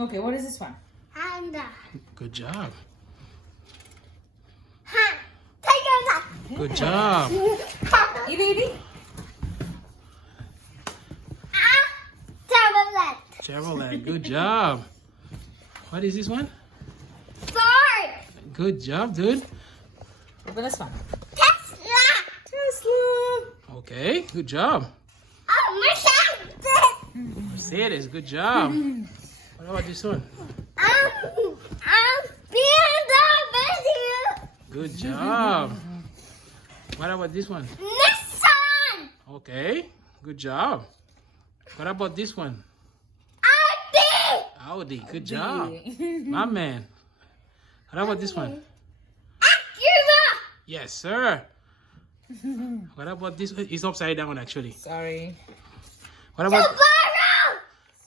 Okay, what is this one? Panda. Good job. Tiger. Good job. Idi. Tablet. Chevrolet. Good job. What is this one? Ford. Good job, dude. Open this one. Tesla. Tesla. Okay. Good job. Oh, Mercedes. Mercedes. Good job. What about this one? BMW. Good job. What about this one? Nissan. Okay. Good job. What about this one? Audi. Audi. Good job. My man. What about this one? Acura. Yes, sir. What about this one? It's upside down, actually. Sorry. What about...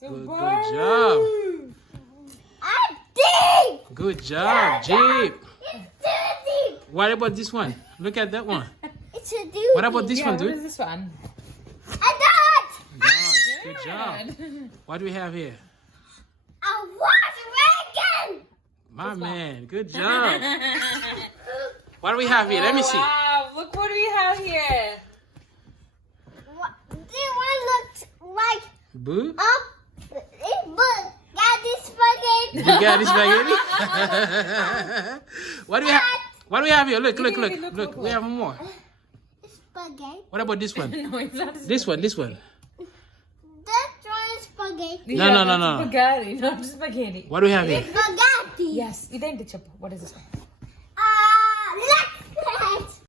Subaru. Good job. Audi. Good job, Jeep. It's a Jeep. What about this one? Look at that one. It's a dude. What about this Yeah, one, what dude? is this one? A dog. Dodge. Good job. What do we have here? A Volkswagen. My man. Good job. What do we have here? Let me see. Wow, look what we have here. This one looks like Boo? it's Bugatti spaghetti. Bugatti spaghetti? What do we have? What do we have here? Look. Look. We have more. Spaghetti. What about this one? No, it's not. This one. That one is spaghetti. No. Spaghetti, not spaghetti. What do we have here? Spaghetti. Yes, identical. What is this one?